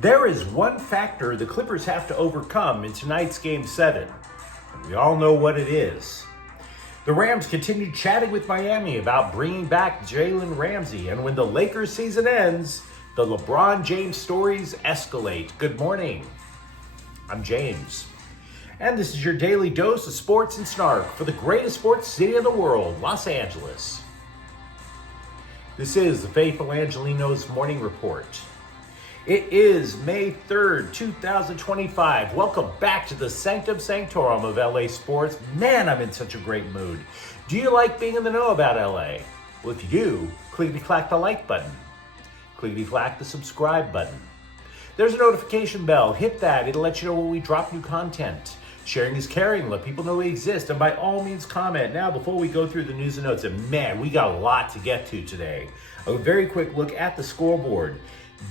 There is one factor the Clippers have to overcome in tonight's Game 7. We all know what it is. The Rams continue chatting with Miami about bringing back Jalen Ramsey, and when the Lakers season ends, the LeBron James stories escalate. Good morning. I'm James, and this is your daily dose of sports and snark for the greatest sports city in the world, Los Angeles. This is the Faithful Angelenos Morning Report. It is May 3rd, 2025. Welcome back to the Sanctum Sanctorum of LA sports. Man, I'm in such a great mood. Do you like being in the know about LA? Well, if you do, clickety-clack the like button. Clickety-clack the subscribe button. There's a notification bell. Hit that. It'll let you know when we drop new content. Sharing is caring. Let people know we exist. And by all means, comment. Now, before we go through the news and notes, and man, we got a lot to get to today. A very quick look at the scoreboard.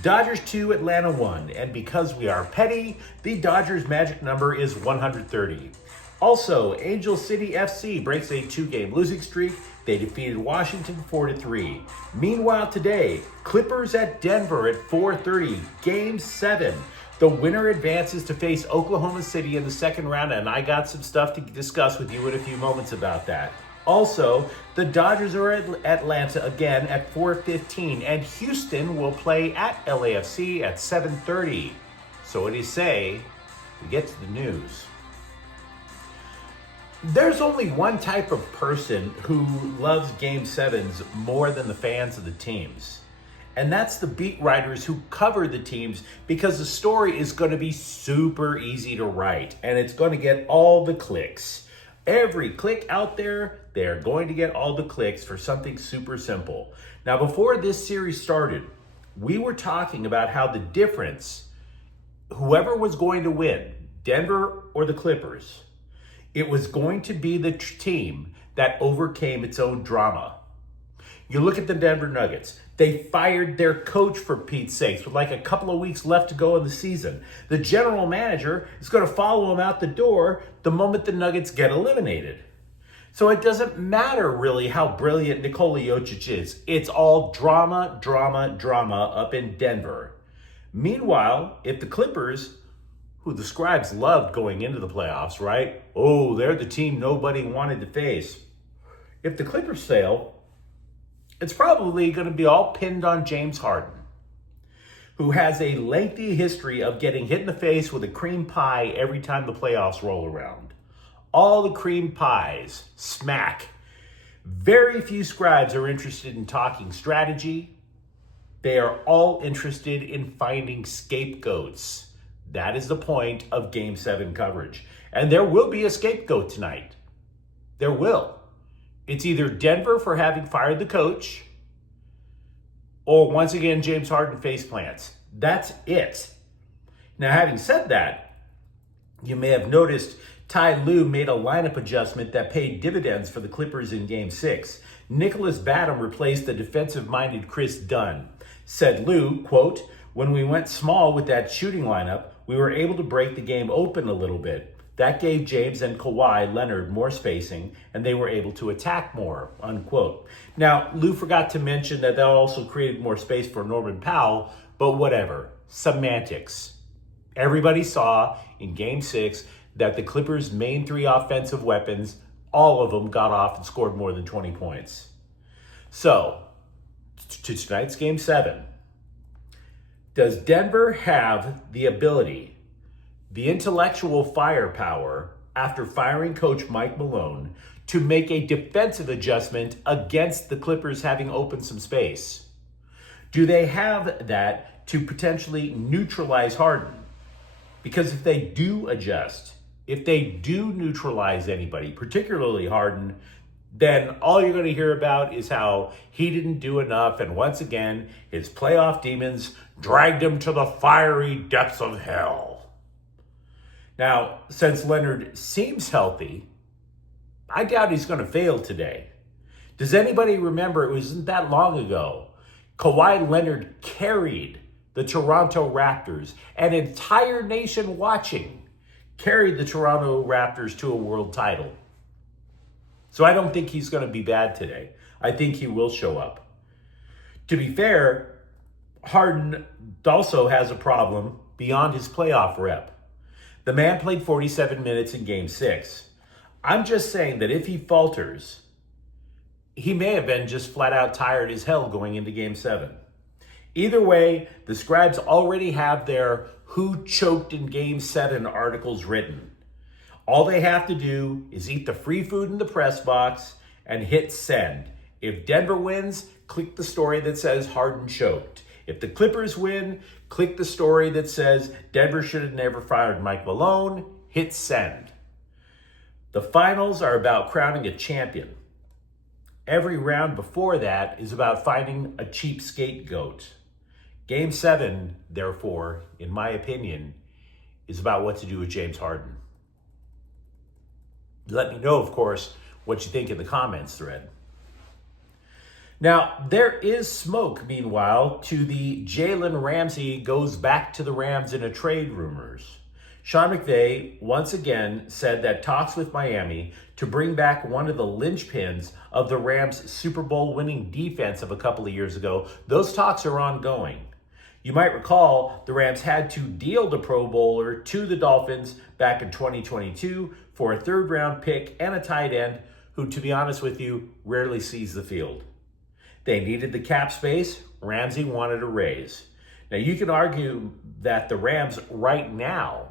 Dodgers 2, Atlanta 1. And because we are petty, the Dodgers magic number is 130. Also, Angel City FC breaks a 2-game losing streak. They defeated Washington 4-3. Meanwhile today, Clippers at Denver at 4:30, Game 7. The winner advances to face Oklahoma City in the second round, and I got some stuff to discuss with you in a few moments about that. Also, the Dodgers are at Atlanta again at 4:15, and Houston will play at LAFC at 7:30. So what do you say we get to the news? There's only one type of person who loves Game 7s more than the fans of the teams. And that's the beat writers who cover the teams, because the story is going to be super easy to write and it's going to get all the clicks. Every click out there, they're going to get all the clicks for something super simple. Now, before this series started, we were talking about how the difference, whoever was going to win, Denver or the Clippers, it was going to be the team that overcame its own drama. You look at the Denver Nuggets. They fired their coach, for Pete's sakes, with like a couple of weeks left to go in the season. The general manager is going to follow him out the door the moment the Nuggets get eliminated. So it doesn't matter really how brilliant Nikola Jokic is. It's all drama, drama, drama up in Denver. Meanwhile, if the Clippers, who the scribes loved going into the playoffs, right? Oh, they're the team nobody wanted to face. If the Clippers fail, it's probably going to be all pinned on James Harden, who has a lengthy history of getting hit in the face with a cream pie every time the playoffs roll around. All the cream pies smack. Very few scribes are interested in talking strategy. They are all interested in finding scapegoats. That is the point of Game 7 coverage. And there will be a scapegoat tonight. There will. It's either Denver for having fired the coach, or once again, James Harden face plants. That's it. Now, having said that, you may have noticed Ty Lue made a lineup adjustment that paid dividends for the Clippers in Game 6. Nicholas Batum replaced the defensive-minded Chris Dunn. Said Lue, quote, "When we went small with that shooting lineup, we were able to break the game open a little bit. That gave James and Kawhi Leonard more spacing, and they were able to attack more," unquote. Now, Lou forgot to mention that also created more space for Norman Powell, but whatever. Semantics. Everybody saw in Game 6 that the Clippers' main 3 offensive weapons, all of them got off and scored more than 20 points. So, to tonight's Game 7, does Denver have the ability, the intellectual firepower, after firing Coach Mike Malone, to make a defensive adjustment against the Clippers having opened some space? Do they have that to potentially neutralize Harden? Because if they do adjust, if they do neutralize anybody, particularly Harden, then all you're going to hear about is how he didn't do enough, and once again, his playoff demons dragged him to the fiery depths of hell. Now, since Leonard seems healthy, I doubt he's going to fail today. Does anybody remember, it wasn't that long ago, Kawhi Leonard carried the Toronto Raptors, an entire nation watching, carried the Toronto Raptors to a world title. So I don't think he's going to be bad today. I think he will show up. To be fair, Harden also has a problem beyond his playoff rep. The man played 47 minutes in Game 6. I'm just saying that if he falters, he may have been just flat out tired as hell going into Game 7. Either way, the scribes already have their "Who Choked in Game 7" articles written. All they have to do is eat the free food in the press box and hit send. If Denver wins, click the story that says Harden choked. If the Clippers win, click the story that says Denver should have never fired Mike Malone, hit send. The finals are about crowning a champion. Every round before that is about finding a cheap scapegoat. Game 7, therefore, in my opinion, is about what to do with James Harden. Let me know, of course, what you think in the comments thread. Now, there is smoke, meanwhile, to the Jalen Ramsey goes back to the Rams in a trade rumors. Sean McVay once again said that talks with Miami to bring back one of the linchpins of the Rams' Super Bowl winning defense of a couple of years ago, those talks are ongoing. You might recall the Rams had to deal the Pro Bowler to the Dolphins back in 2022 for a third-round pick and a tight end who, to be honest with you, rarely sees the field. They needed the cap space. Ramsey wanted a raise. Now, you can argue that the Rams right now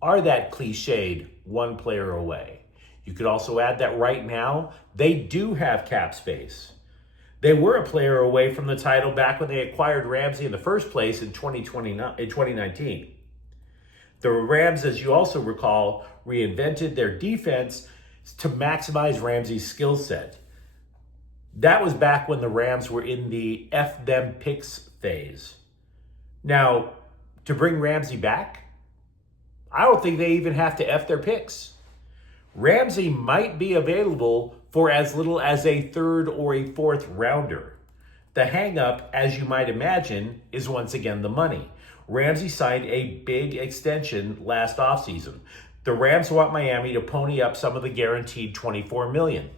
are that cliched one player away. You could also add that right now, they do have cap space. They were a player away from the title back when they acquired Ramsey in the first place in 2019. The Rams, as you also recall, reinvented their defense to maximize Ramsey's skill set. That was back when the Rams were in the F them picks phase. Now, to bring Ramsey back, I don't think they even have to F their picks. Ramsey might be available for as little as a third or a fourth rounder. The hang-up, as you might imagine, is once again the money. Ramsey signed a big extension last offseason. The Rams want Miami to pony up some of the guaranteed $24 million.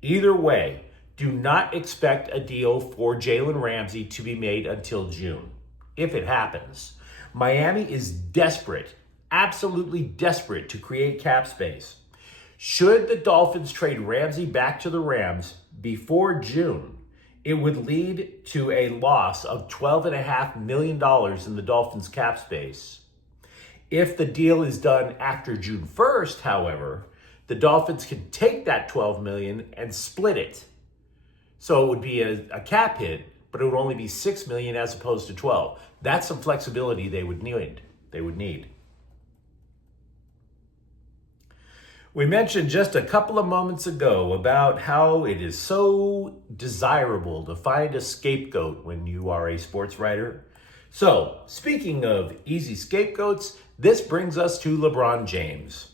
Either way, do not expect a deal for Jalen Ramsey to be made until June, if it happens. Miami is desperate, absolutely desperate to create cap space. Should the Dolphins trade Ramsey back to the Rams before June, it would lead to a loss of $12.5 million in the Dolphins' cap space. If the deal is done after June 1st, however, the Dolphins can take that $12 million and split it. So it would be a cap hit, but it would only be $6 million as opposed to 12. That's some flexibility they would need. We mentioned just a couple of moments ago about how it is so desirable to find a scapegoat when you are a sports writer. So, speaking of easy scapegoats, this brings us to LeBron James.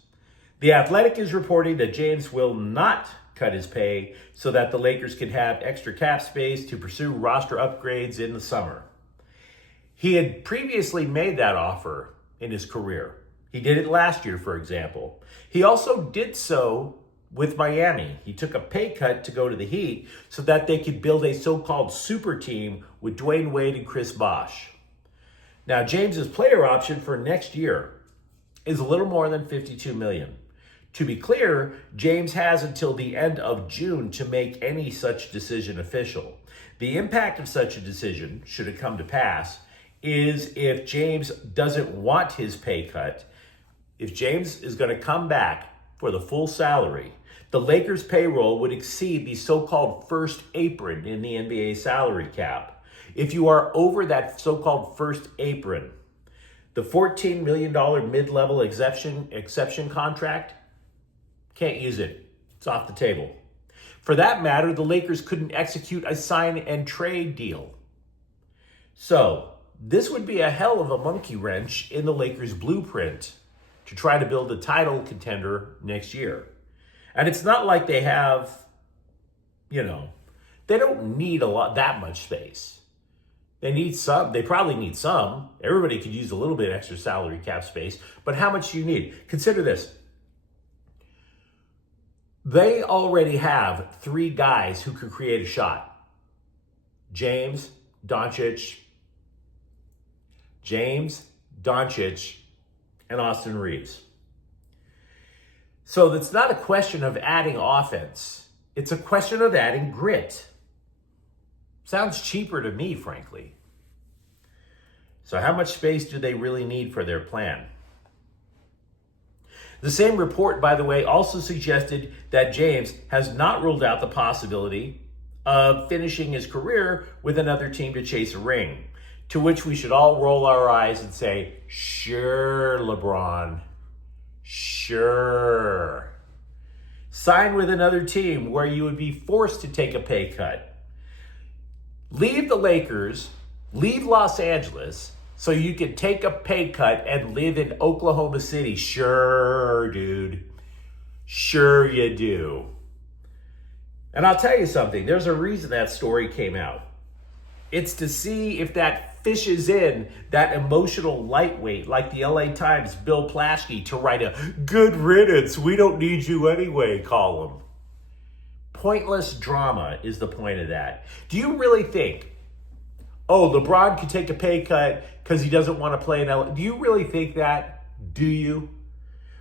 The Athletic is reporting that James will not cut his pay so that the Lakers can have extra cap space to pursue roster upgrades in the summer. He had previously made that offer in his career. He did it last year, for example. He also did so with Miami. He took a pay cut to go to the Heat so that they could build a so-called super team with Dwayne Wade and Chris Bosh. Now, James's player option for next year is a little more than $52 million. To be clear, James has until the end of June to make any such decision official. The impact of such a decision, should it come to pass, is if James doesn't want his pay cut, if James is going to come back for the full salary, the Lakers' payroll would exceed the so-called first apron in the NBA salary cap. If you are over that so-called first apron, the $14 million mid-level exception contract, can't use it. It's off the table. For that matter, the Lakers couldn't execute a sign and trade deal. So, this would be a hell of a monkey wrench in the Lakers' blueprint to try to build a title contender next year. And it's not like they have, they don't need that much space. They need some. They probably need some. Everybody could use a little bit extra salary cap space. But how much do you need? Consider this. They already have 3 guys who could create a shot. James, Doncic, James, Doncic, and Austin Reeves. So it's not a question of adding offense. It's a question of adding grit. Sounds cheaper to me, frankly. So how much space do they really need for their plan? The same report, by the way, also suggested that James has not ruled out the possibility of finishing his career with another team to chase a ring, to which we should all roll our eyes and say, sure, LeBron, sure. Sign with another team where you would be forced to take a pay cut. Leave the Lakers, leave Los Angeles, so you can take a pay cut and live in Oklahoma City. Sure, dude. Sure you do. And I'll tell you something. There's a reason that story came out. It's to see if that fishes in that emotional lightweight like the LA Times, Bill Plaschke, to write a good riddance, we don't need you anyway column. Pointless drama is the point of that. Do you really think, oh, LeBron could take a pay cut because he doesn't want to play in LA? Do you really think that? Do you?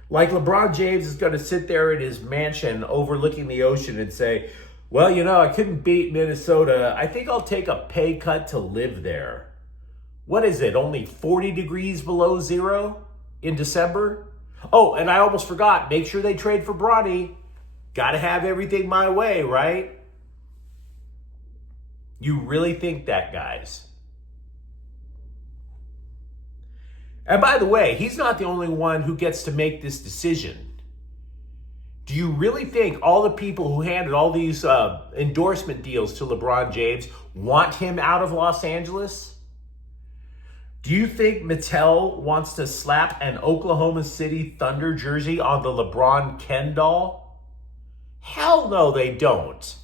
Like LeBron James is going to sit there in his mansion overlooking the ocean and say, well, you know, I couldn't beat Minnesota. I think I'll take a pay cut to live there. What is it, only 40 degrees below zero in December? Oh, and I almost forgot, make sure they trade for Bronny. Got to have everything my way, right? You really think that, guys? And by the way, he's not the only one who gets to make this decision. Do you really think all the people who handed all these endorsement deals to LeBron James want him out of Los Angeles? Do you think Mattel wants to slap an Oklahoma City Thunder jersey on the LeBron Ken doll? Hell no, they don't.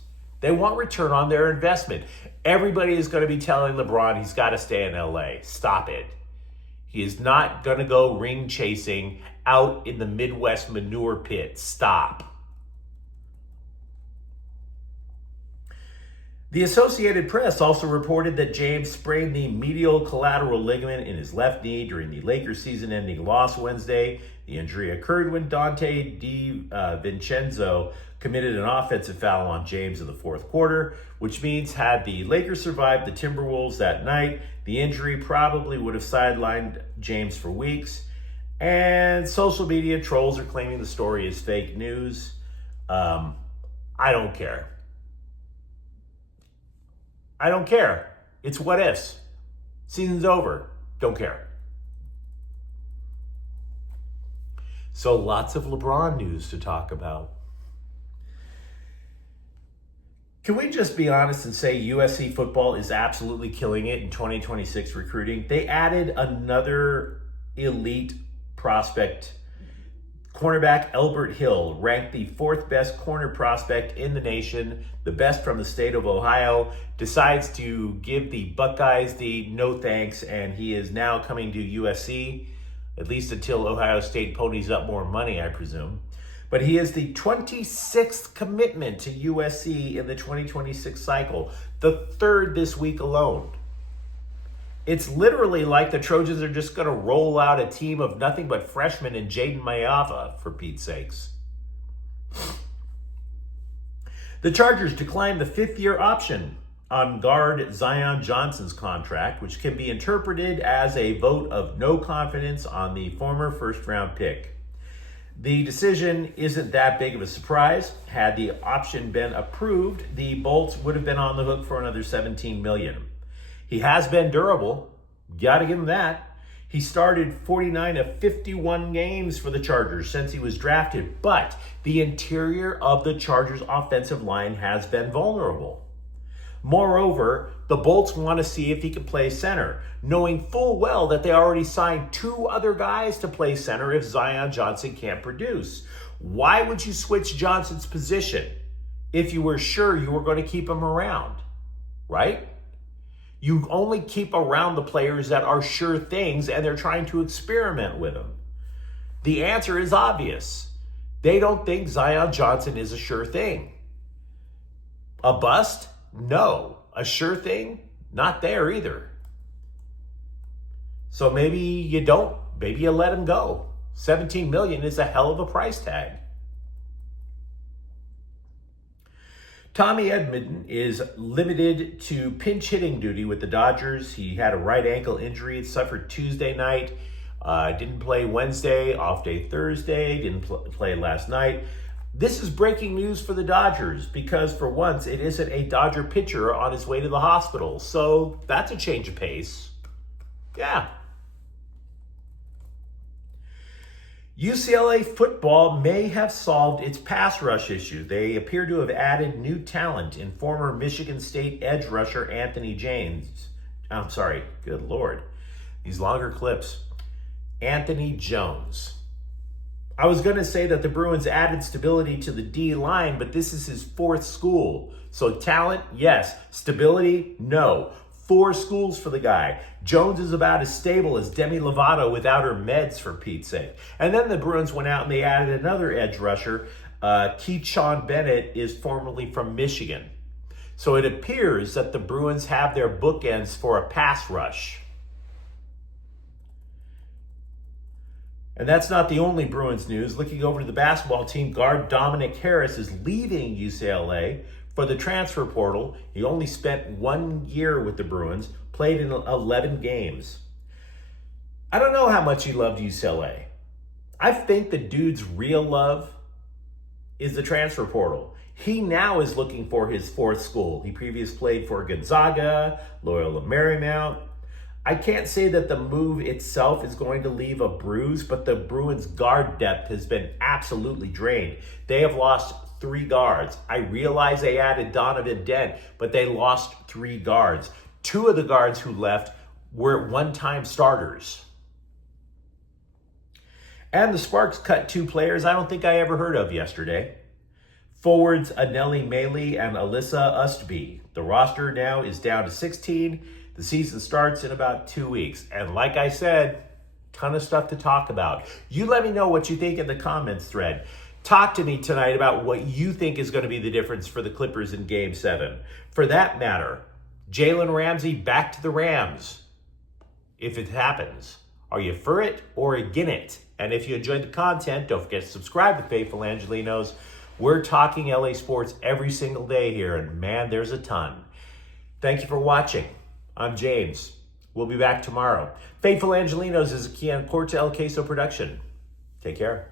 They want return on their investment. Everybody is going to be telling LeBron he's got to stay in LA. Stop it. He is not going to go ring chasing out in the Midwest manure pit. Stop. The Associated Press also reported that James sprained the medial collateral ligament in his left knee during the Lakers season-ending loss Wednesday. The injury occurred when Dante DiVincenzo committed an offensive foul on James in the fourth quarter, which means had the Lakers survived the Timberwolves that night, the injury probably would have sidelined James for weeks. And social media trolls are claiming the story is fake news. I don't care. I don't care. It's what ifs. Season's over. Don't care. So lots of LeBron news to talk about. Can we just be honest and say USC football is absolutely killing it in 2026 recruiting? They added another elite prospect. Cornerback Elbert Hill, ranked the fourth best corner prospect in the nation, the best from the state of Ohio, decides to give the Buckeyes the no thanks, and he is now coming to USC, at least until Ohio State ponies up more money, I presume. But he is the 26th commitment to USC in the 2026 cycle, the third this week alone. It's literally like the Trojans are just going to roll out a team of nothing but freshmen and Jaden Mayava, for Pete's sakes. The Chargers declined the fifth-year option on guard Zion Johnson's contract, which can be interpreted as a vote of no confidence on the former first-round pick. The decision isn't that big of a surprise. Had the option been approved, the Bolts would have been on the hook for another $17 million. He has been durable. Got to give him that. He started 49 of 51 games for the Chargers since he was drafted, but the interior of the Chargers' offensive line has been vulnerable. Moreover, the Bolts want to see if he can play center, knowing full well that they already signed two other guys to play center if Zion Johnson can't produce. Why would you switch Johnson's position if you were sure you were going to keep him around, right? You only keep around the players that are sure things and they're trying to experiment with them. The answer is obvious. They don't think Zion Johnson is a sure thing. A bust? No. A sure thing? Not there either. So maybe you don't. Maybe you let him go. $17 million is a hell of a price tag. Tommy Edman is limited to pinch hitting duty with the Dodgers. He had a right ankle injury. It suffered Tuesday night. Didn't play Wednesday, off day Thursday, didn't play last night. This is breaking news for the Dodgers because for once it isn't a Dodger pitcher on his way to the hospital. So that's a change of pace. Yeah. UCLA football may have solved its pass rush issue. They appear to have added new talent in former Michigan State edge rusher Anthony James. I'm sorry, good Lord. These longer clips. Anthony Jones. I was going to say that the Bruins added stability to the D line, but this is his fourth school. So talent, yes. Stability, no. 4 schools for the guy. Jones is about as stable as Demi Lovato without her meds, for Pete's sake. And then the Bruins went out and they added another edge rusher. Keyshawn Bennett is formerly from Michigan. So it appears that the Bruins have their bookends for a pass rush. And that's not the only Bruins news. Looking over to the basketball team, guard Dominic Harris is leaving UCLA for the transfer portal. He only spent 1 year with the Bruins, played in 11 games. I don't know how much he loved UCLA. I think the dude's real love is the transfer portal. He now is looking for his 4th school. He previously played for Gonzaga, Loyola Marymount. I can't say that the move itself is going to leave a bruise, but the Bruins' guard depth has been absolutely drained. They have lost 3 guards. I realize they added Donovan Dent, but they lost 3 guards. 2 of the guards who left were one-time starters. And the Sparks cut 2 players I don't think I ever heard of yesterday. Forwards Aneli Maley and Alyssa Ustby. The roster now is down to 16. The season starts in about 2 weeks. And like I said, ton of stuff to talk about. You let me know what you think in the comments thread. Talk to me tonight about what you think is going to be the difference for the Clippers in Game 7. For that matter, Jalen Ramsey back to the Rams. If it happens, are you for it or against it? And if you enjoyed the content, don't forget to subscribe to Faithful Angelenos. We're talking LA sports every single day here, and man, there's a ton. Thank you for watching. I'm James. We'll be back tomorrow. Faithful Angelenos is a Kian Corte El Queso production. Take care.